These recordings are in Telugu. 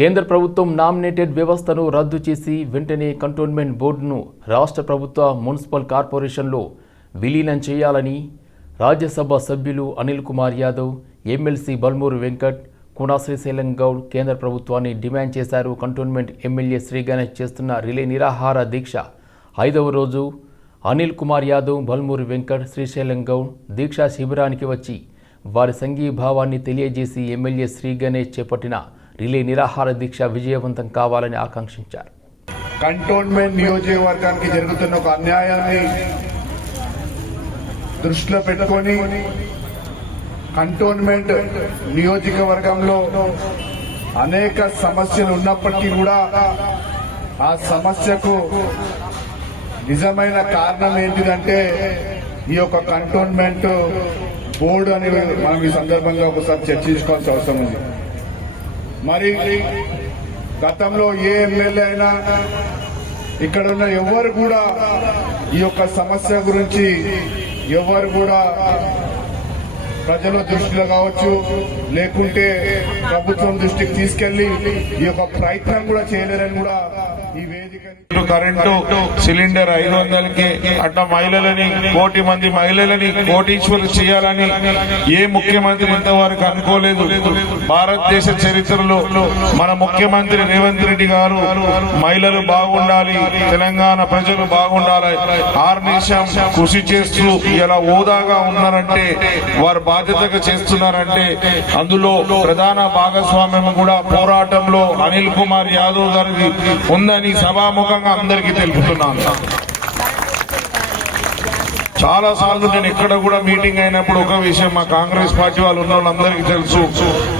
కేంద్ర ప్రభుత్వం నామినేటెడ్ వ్యవస్థను రద్దు చేసి వెంటనే కంటోన్మెంట్ బోర్డును రాష్ట్ర ప్రభుత్వ మున్సిపల్ కార్పొరేషన్లో విలీనం చేయాలని రాజ్యసభ సభ్యులు అనిల్ కుమార్ యాదవ్, ఎమ్మెల్సీ బల్మూరు వెంకట్, కునా శ్రీశైలం గౌడ్ కేంద్ర ప్రభుత్వాన్ని డిమాండ్ చేశారు. కంటోన్మెంట్ ఎమ్మెల్యే శ్రీ గణేష్ చేస్తున్న రిలే నిరాహార దీక్ష 5వ రోజు అనిల్ కుమార్ యాదవ్, బల్మూరు వెంకట్, శ్రీశైలం గౌడ్ దీక్షా శిబిరానికి వచ్చి వారి సంఘీభావాన్ని తెలియజేసి ఎమ్మెల్యే శ్రీ గణేష్ చేపట్టిన రిలే నిరాహార దీక్ష విజయవంతం కావాలని ఆకాంక్షించారు. కంటోన్మెంట్ నియోజకవర్గానికి జరుగుతున్న ఒక అన్యాయాన్ని దృష్టిలో పెట్టుకొని కంటోన్మెంట్ నియోజకవర్గంలో అనేక సమస్యలు ఉన్నప్పటికీ కూడా ఆ సమస్యకు నిజమైన కారణం ఏంటిదంటే ఈ యొక్క కంటోన్మెంట్ బోర్డు అని మనం ఈ సందర్భంగా ఒకసారి చర్చించుకోవాల్సిన అవసరం ఉంది. మరి గతంలో ఏ ఎమ్మెల్యే అయినా ఇక్కడ ఉన్న ఎవరు కూడా ఈ యొక్క సమస్య గురించి ఎవరు కూడా ప్రజల దృష్టిలో కావచ్చు, లేకుంటే ప్రభుత్వం దృష్టికి తీసుకెళ్లి ఈ యొక్క ప్రయత్నం కూడా చేయలేరని కూడా ఈ వేదిక కరెంటు సిలిండర్ 500కి అట్లా మహిళలని 1 కోటి మంది మహిళలని కోటీశ్వరులు చేయాలని ఏ ముఖ్యమంత్రి ఇంతవరకు అనుకోలేదు. భారతదేశ చరిత్రలో మన ముఖ్యమంత్రి రేవంత్ రెడ్డి గారు మహిళలు బాగుండాలి, తెలంగాణ ప్రజలు బాగుండాలి ఆర్నిశం కృషి చేస్తూ ఇలా హోదాగా ఉన్నారంటే, వారు బాధ్యతగా చేస్తున్నారంటే అందులో ప్రధాన భాగస్వామ్యం కూడా పోరాటంలో అనిల్ కుమార్ యాదవ్ గారికి ఉందని సభాముఖంగా అందరికీ తెలుపుతున్నాను. చాలా సార్లు నేను ఎక్కడ కూడా మీటింగ్ అయినప్పుడు ఒక విషయం మా కాంగ్రెస్ పార్టీ వాళ్ళు ఉన్న వాళ్ళందరికీ తెలుసు,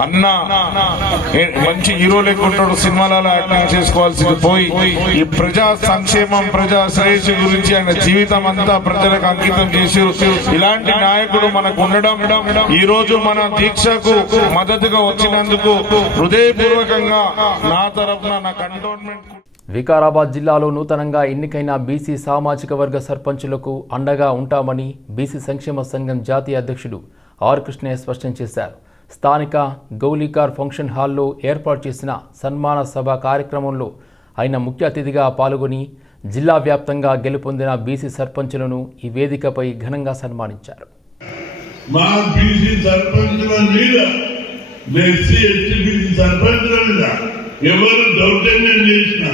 అన్న మంచి హీరో లేకుంటాడు, సినిమాలలో యాక్టింగ్ చేసుకోవాల్సింది పోయి ఈ ప్రజా సంక్షేమం ప్రజా శ్రేయస్సు గురించి ఆయన జీవితం అంతా ప్రజలకు అంకితం చేసి ఇలాంటి నాయకుడు మనకు ఉండడం ఈ రోజు మన దీక్షకు మద్దతుగా వచ్చినందుకు హృదయపూర్వకంగా నా తరఫున నా కంటోన్మెంట్. వికారాబాద్ జిల్లాలో నూతనంగా ఎన్నికైన బీసీ సామాజిక వర్గ సర్పంచులకు అండగా ఉంటామని బీసీ సంక్షేమ సంఘం జాతీయ అధ్యక్షుడు ఆర్ కృష్ణయ్య స్పష్టం చేశారు. స్థానిక గౌలీకార్ ఫంక్షన్ హాల్లో ఏర్పాటు చేసిన సన్మాన సభ కార్యక్రమంలో ఆయన ముఖ్య అతిథిగా పాల్గొని జిల్లా వ్యాప్తంగా గెలుపొందిన బీసీ సర్పంచులను ఈ వేదికపై ఘనంగా సన్మానించారు. ఎవరు దౌర్జన్యం చేసినా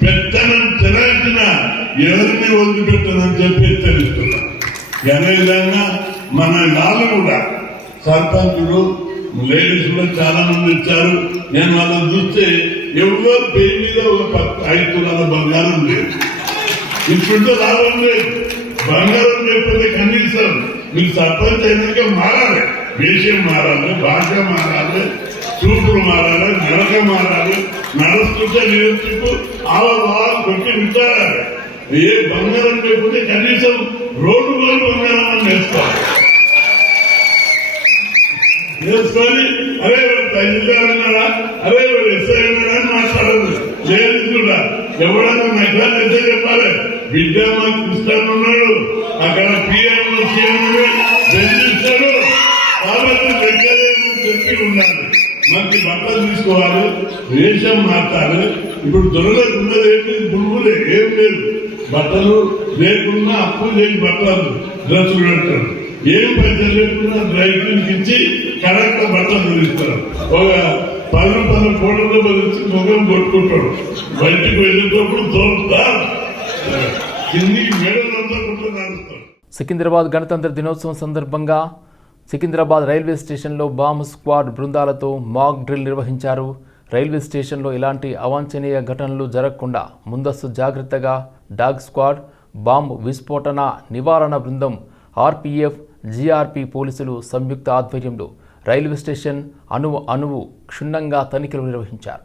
పెత్తనం చెలాల్సిన ఎవరిని వదిలిపెట్టదని చెప్పి తెలుస్తున్నా. అదేవిధంగా మన నాలు కూడా సర్పంచులు లేడీస్ కూడా చాలా మంది ఇచ్చారు. నేను వాళ్ళని చూస్తే ఎవరు పేరు మీద ఒక 5 తులాల బంగారం లేదు. ఇప్పుడు లాభం లేదు. బంగారం లేకపోతే కనీసం మీరు సర్పంచ్ అయినాక మారాలి, వేషం మారాలి, భాష మారాలి, చూపులు మారాలి, నడక మారాలి, నడుస్తుంటే నిరంతరం ఆవాలు కొట్టి విచారాలి. ఏ బంగారం లేకపోతే కనీసం రోడ్డు వాళ్ళు బంగారం అని నేర్చుకొని అరే తగ్గిస్తారన్నారా, అరే ఎస్ఐ అన్నారా అని మాట్లాడదు. లేదు కూడా ఎవడన్నా మహిళలు ఎస్ఐ చెప్పాలి, బిడ్డ మాకు కృష్ణన్ ఉన్నాడు, అక్కడ పిఎం సీఎం బెదిరిస్తాడు కాబట్టి దగ్గరేమని చెప్పి ఉండాలి. మంచి బట్టలు తీసుకోవాలి, వేషం మార్చాలి. ఇప్పుడు దొరలకు ఉన్నది ఏంటి, బుల్బులే ఏం లేదు. బట్టలు లేకున్నా అప్పు లేని బట్టలు డ్రెస్సులు పెడతారు. ఏం పైసలు లేకుండా డ్రై క్లీన్కి ఇచ్చి కరెక్ట్ బట్టలు ధరిస్తారు. ఒక 10 రూపాయల కోడలు బదిలించి ముఖం కొట్టుకుంటాడు. బయటికి వెళ్ళేటప్పుడు దోపుతా కిందికి మేడలంతా కూడా నడుస్తాడు. సికింద్రాబాద్ గణతంత్ర దినోత్సవం సందర్భంగా సికింద్రాబాద్ రైల్వే స్టేషన్లో బాంబ్ స్క్వాడ్ బృందాలతో మాక్ డ్రిల్ నిర్వహించారు. రైల్వే స్టేషన్లో ఇలాంటి అవాంఛనీయ ఘటనలు జరగకుండా ముందస్తు జాగ్రత్తగా డాగ్ స్క్వాడ్, బాంబ్ విస్ఫోటన నివారణ బృందం, ఆర్పీఎఫ్, జీఆర్పీ పోలీసులు సంయుక్త ఆధ్వర్యంలో రైల్వే స్టేషన్ అణువు క్షుణ్ణంగా తనిఖీలు నిర్వహించారు.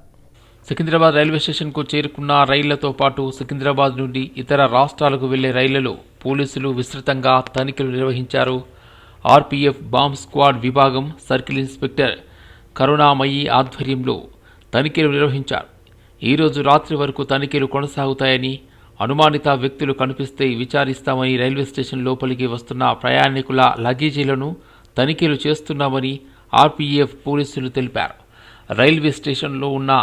సికింద్రాబాద్ రైల్వే స్టేషన్కు చేరుకున్న రైళ్లతో పాటు సికింద్రాబాద్ నుండి ఇతర రాష్ట్రాలకు వెళ్లే రైళ్లలో పోలీసులు విస్తృతంగా తనిఖీలు నిర్వహించారు. ఆర్పీఎఫ్ బాంబ్ స్క్వాడ్ విభాగం సర్కిల్ ఇన్స్పెక్టర్ కరుణామయి ఆధ్వర్యంలో తనిఖీలు నిర్వహించారు. ఈరోజు రాత్రి వరకు తనిఖీలు కొనసాగుతాయని, అనుమానిత వ్యక్తులు కనిపిస్తే విచారిస్తామని, రైల్వే స్టేషన్ లోపలికి వస్తున్న ప్రయాణికుల లగేజీలను తనిఖీలు చేస్తున్నామని ఆర్పీఎఫ్ పోలీసులు తెలిపారు. రైల్వే స్టేషన్లో ఉన్న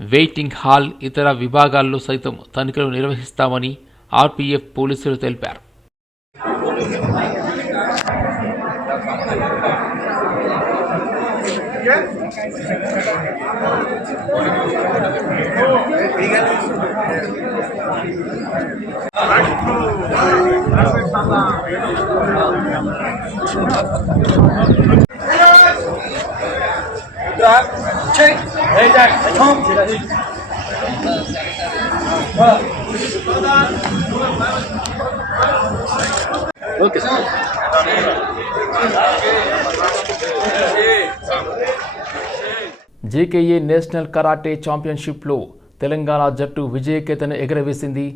వెయిటింగ్ హాల్ ఇతర విభాగాల్లో సైతం తనిఖీలు నిర్వహిస్తామని ఆర్పీఎఫ్ పోలీసులు తెలిపారు. జేకేఏ నేషనల్ కరాటే ఛాంపియన్షిప్లో తెలంగాణ జట్టు విజయకేతను ఎగరవేసింది.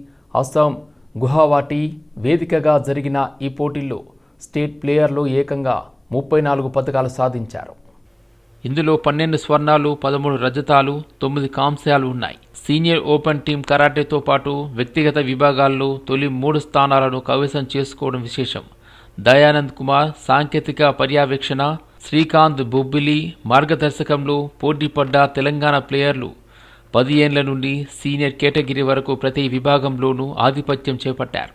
అస్సాం గువాహటి వేదికగా జరిగిన ఈ పోటీల్లో స్టేట్ ప్లేయర్లు ఏకంగా 34 పతకాలు సాధించారు. ఇందులో 12 స్వర్ణాలు, 13 రజతాలు, 9 కాంస్యాలు ఉన్నాయి. సీనియర్ ఓపెన్ టీం కరాటేతో పాటు వ్యక్తిగత విభాగాల్లో తొలి 3 స్థానాలను కైవసం చేసుకోవడం విశేషం. దయానంద్ కుమార్ సాంకేతిక పర్యవేక్షణ, శ్రీకాంత్ బొబ్బిలి మార్గదర్శకంలో పోటీపడ్డ తెలంగాణ ప్లేయర్లు 10 ఏళ్ల నుండి సీనియర్ కేటగిరీ వరకు ప్రతి విభాగంలోనూ ఆధిపత్యం చేపట్టారు.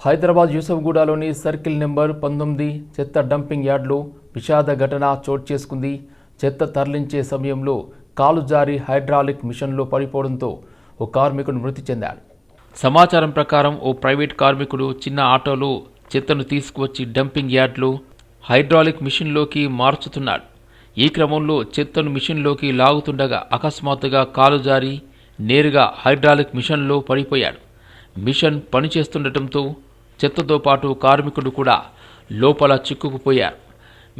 హైదరాబాద్ యూసఫ్గూడలోని సర్కిల్ నెంబర్ 19 చెత్త డంపింగ్ యార్డ్లో విషాద ఘటన చోటు చేసుకుంది. చెత్త తరలించే సమయంలో కాలు జారి హైడ్రాలిక్ మిషన్లో పడిపోవడంతో ఓ కార్మికుడు మృతి చెందాడు. సమాచారం ప్రకారం ఓ ప్రైవేట్ కార్మికుడు చిన్న ఆటోలో చెత్తను తీసుకువచ్చి డంపింగ్ యార్డ్లో హైడ్రాలిక్ మిషన్లోకి మార్చుతున్నాడు. ఈ క్రమంలో చెత్తను మిషన్లోకి లాగుతుండగా అకస్మాత్తుగా కాలు జారి నేరుగా హైడ్రాలిక్ మిషన్లో పడిపోయాడు. మిషన్ పనిచేస్తుండటంతో చెత్తతో పాటు కార్మికుడు కూడా లోపల చిక్కుకుపోయారు.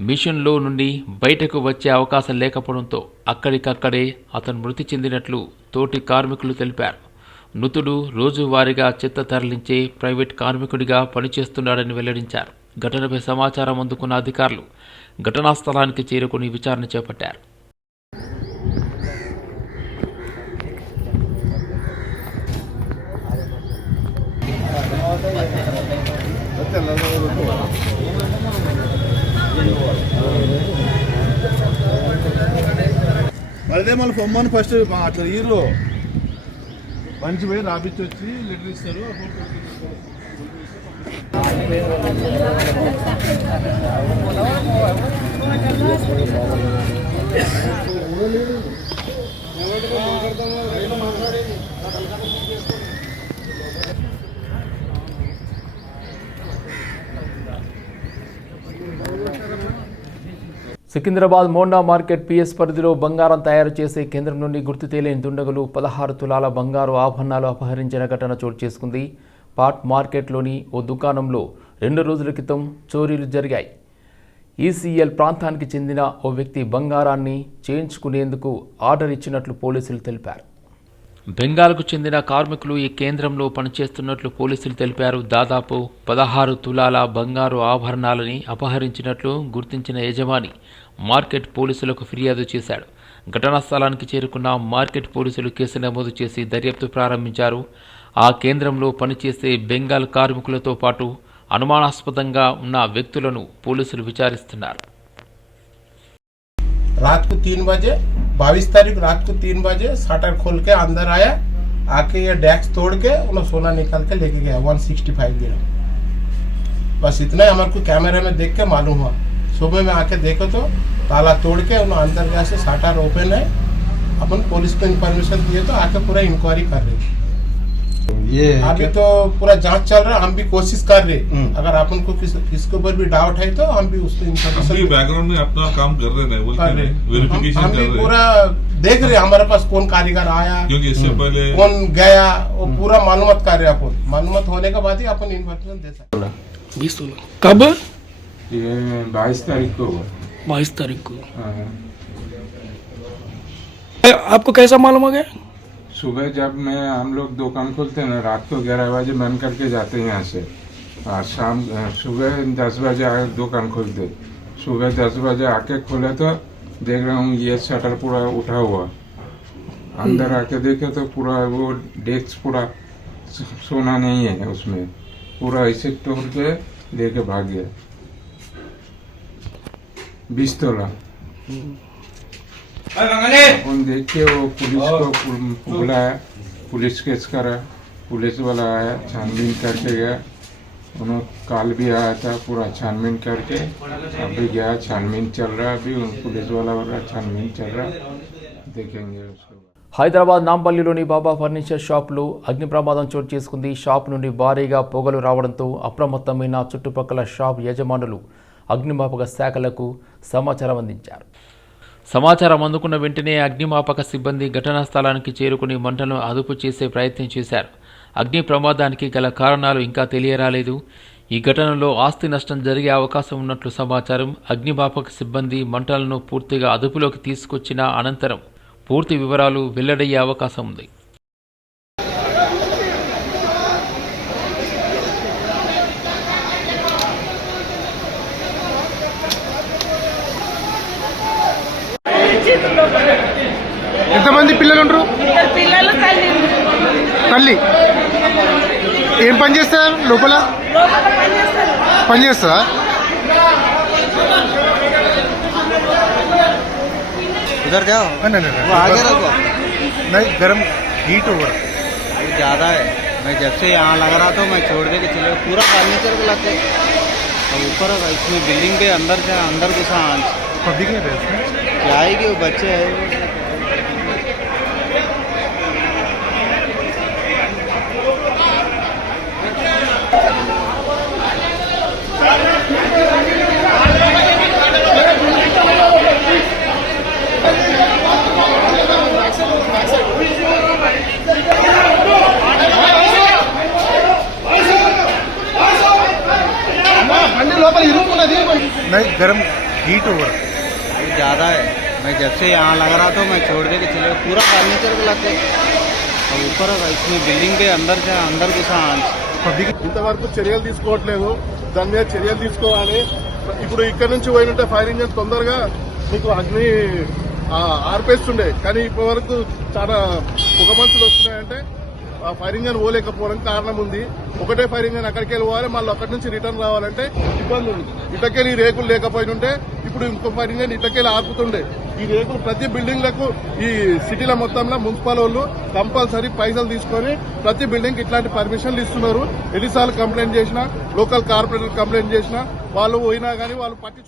మిషన్లో నుండి బయటకు వచ్చే అవకాశం లేకపోవడంతో అక్కడికక్కడే అతను మృతి చెందినట్లు తోటి కార్మికులు తెలిపారు. మృతుడు రోజువారీగా చెత్త తరలించే ప్రైవేట్ కార్మికుడిగా పనిచేస్తున్నాడని వెల్లడించారు. ఘటనపై సమాచారం అందుకున్న అధికారులు ఘటనా స్థలానికి చేరుకుని విచారణ చేపట్టారు. అదే మళ్ళీ పొమ్మని ఫస్ట్ అట్లా ఈరు మంచి పోయి రాపిచ్చి వచ్చి లెటర్ ఇస్తారు. సికింద్రాబాద్ మోండా మార్కెట్ పిఎస్ పరిధిలో బంగారం తయారు చేసే కేంద్రం నుండి గుర్తు తెలియని దుండగులు 16 తులాల బంగారు ఆభరణాలు అపహరించిన ఘటన చోటు చేసుకుంది. పాట్ మార్కెట్లోని ఓ దుకాణంలో 2 రోజుల క్రితం చోరీలు జరిగాయి. ఈసీఎల్ ప్రాంతానికి చెందిన ఓ వ్యక్తి బంగారాన్ని చేయించుకునేందుకు ఆర్డర్ ఇచ్చినట్లు పోలీసులు తెలిపారు. బెంగాల్కు చెందిన కార్మికులు ఈ కేంద్రంలో పనిచేస్తున్నట్లు పోలీసులు తెలిపారు. దాదాపు 16 తులాల బంగారు ఆభరణాలని అపహరించినట్లు గుర్తించిన యజమాని మార్కెట్ పోలీసులకు ఫిర్యాదు చేశాడు. ఘటనా స్థలానికి చేరుకున్న మార్కెట్ పోలీసులు కేసు నమోదు చేసి దర్యాప్తు ప్రారంభించారు. ఆ కేంద్రంలో పనిచేసే బెంగాల్ కార్మికులతో పాటు అనుమానాస్పదంగా ఉన్న వ్యక్తులను పోలీసులు విచారిస్తున్నారు. रात को 3 बजे 22 तारीख रात को 3 बजे शटर खोल के अंदर आया, आके ये डेस्क तोड़ के उन्होंने सोना निकाल के लेके गया 165 ग्राम। बस इतना ही हमारे को कैमरे में देख के मालूम हुआ। सुबह में आके देखो तो ताला तोड़ के उन्होंने अंदर गया से शटर ओपन है। अपन पुलिस को इन्फॉर्मेशन दिए तो आके पूरा इंक्वायरी कर रही है। ये अभी तो पूरा जांच चल रहा है, हम भी कोशिश कर रहे हैं। अगर अपन को किसके ऊपर भी डाउट है तो हम भी उसको अभी बैकग्राउंड में अपना काम कर रहे हैं, बोल कर रहे के हैं। वेरिफिकेशन हम कर भी रहे हैं, पूरा देख रहे हैं हमारे पास कौन कारीगर आया, क्योंकि इससे पहले कौन गया, वो पूरा मालूमात कर रहे हैं अपन। मालूमात होने के बाद ही अपन इन्फॉर्मेशन दे सकते हैं। 20-16 कब? ये 22 तारीख को हुआ। 22 तारीख को। हाँ। आपको कैसा मालूम हो गया? सुबह जब मैं हम लोग दुकान खोलते हैं ना, रात को 11 बजे बंद करके जाते हैं यहाँ से, और शाम सुबह 10 बजे आके दुकान खोलते। सुबह 10 बजे आके खोले तो देख रहा हूँ ये शटर पूरा उठा हुआ। अंदर आके देखे तो पूरा वो डेस्क पूरा सोना नहीं है उसमें, पूरा ऐसे तोड़ के लेके भाग गया। 20 तोला। अपन देख के वो पुलिस को बुलाया, पुलिस केस करा, पुलिस वाला आया, छानबीन करके गया। उन्होंने काल भी आया था, पूरा छानबीन करके अभी गया, छानबीन चल रहा है, अभी पुलिस वाला छानबीन चल रहा, देखेंगे उसको। హైదరాబాద్ నాంపల్లిలోని బాబా ఫర్నిచర్ షాప్లో అగ్ని ప్రమాదం చోటు చేసుకుంది. షాప్ నుండి భారీగా పొగలు రావడంతో అప్రమత్తమైన చుట్టుపక్కల షాప్ యజమానులు అగ్నిమాపక శాఖలకు సమాచారం అందించారు. సమాచారం అందుకున్న వెంటనే అగ్నిమాపక సిబ్బంది ఘటనా స్థలానికి చేరుకుని మంటలను అదుపు చేసే ప్రయత్నం చేశారు. అగ్ని ప్రమాదానికి గల కారణాలు ఇంకా తెలియరాలేదు. ఈ ఘటనలో ఆస్తి నష్టం జరిగే అవకాశం ఉన్నట్లు సమాచారం. అగ్నిమాపక సిబ్బంది మంటలను పూర్తిగా అదుపులోకి తీసుకొచ్చిన అనంతరం పూర్తి వివరాలు వెల్లడయ్యే అవకాశం ఉంది. ఎంతమంది పిల్లలు ఉంటారు? పిల్లలు తల్లి ఏం పని చేస్తారు లోపల? పని చేస్తుందా? उधर जाओ, वो आगे रखो, नहीं गरम हीट ओवर वो ज़्यादा है। मैं जब से यहाँ लग रहा था मैं छोड़ दे के चले, पूरा फर्नीचर को लाते अब ऊपर इसमें बिल्डिंग के अंदर से अंदर घुसा पब्लिक में रहते हैं। क्या आएगी, वो बच्चे है। नहीं गरम हीट ओवर वो ज़्यादा है। मैं जब से यहाँ लग रहा था मैं छोड़ दे के चले, पूरा फर्नीचर को लाते अब ऊपर इसमें बिल्डिंग के अंदर से अंदर घुसा పబ్లిక్ ఇంతవరకు చర్యలు తీసుకోవట్లేదు, దాని మీద చర్యలు తీసుకోవాలి. ఇప్పుడు ఇక్కడ నుంచి పోయినట్టే ఫైర్ ఇంజన్ తొందరగా మీకు అగ్ని ఆర్పేస్తుండే, కానీ ఇప్పటి వరకు చాలా పొగ మంచులు వస్తున్నాయంటే ఆ ఫైర్ ఇంజన్ పోలేకపోవడం కారణం ఉంది. ఒకటే ఫైర్ ఇంజన్ అక్కడికి వెళ్ళి పోవాలి, మళ్ళీ అక్కడి నుంచి రిటర్న్ రావాలంటే ఇబ్బంది ఉంది. ఇటకెళ్ళి రేకులు లేకపోయినుంటే ఇప్పుడు ఇంకో ఫైర్ ఇంజన్ ఇటకెళ్ళి ఆపుతుండే. ఈ రేకులు ప్రతి బిల్డింగ్ లకు ఈ సిటీల మొత్తంలో మున్సిపల్ వాళ్ళు కంపల్సరీ పైసలు తీసుకొని ప్రతి బిల్డింగ్ ఇట్లాంటి పర్మిషన్లు ఇస్తున్నారు. ఎన్నిసార్లు కంప్లైంట్ చేసినా, లోకల్ కార్పొరేటర్ కంప్లైంట్ చేసినా వాళ్ళు పోయినా కానీ వాళ్ళు పట్టించుకో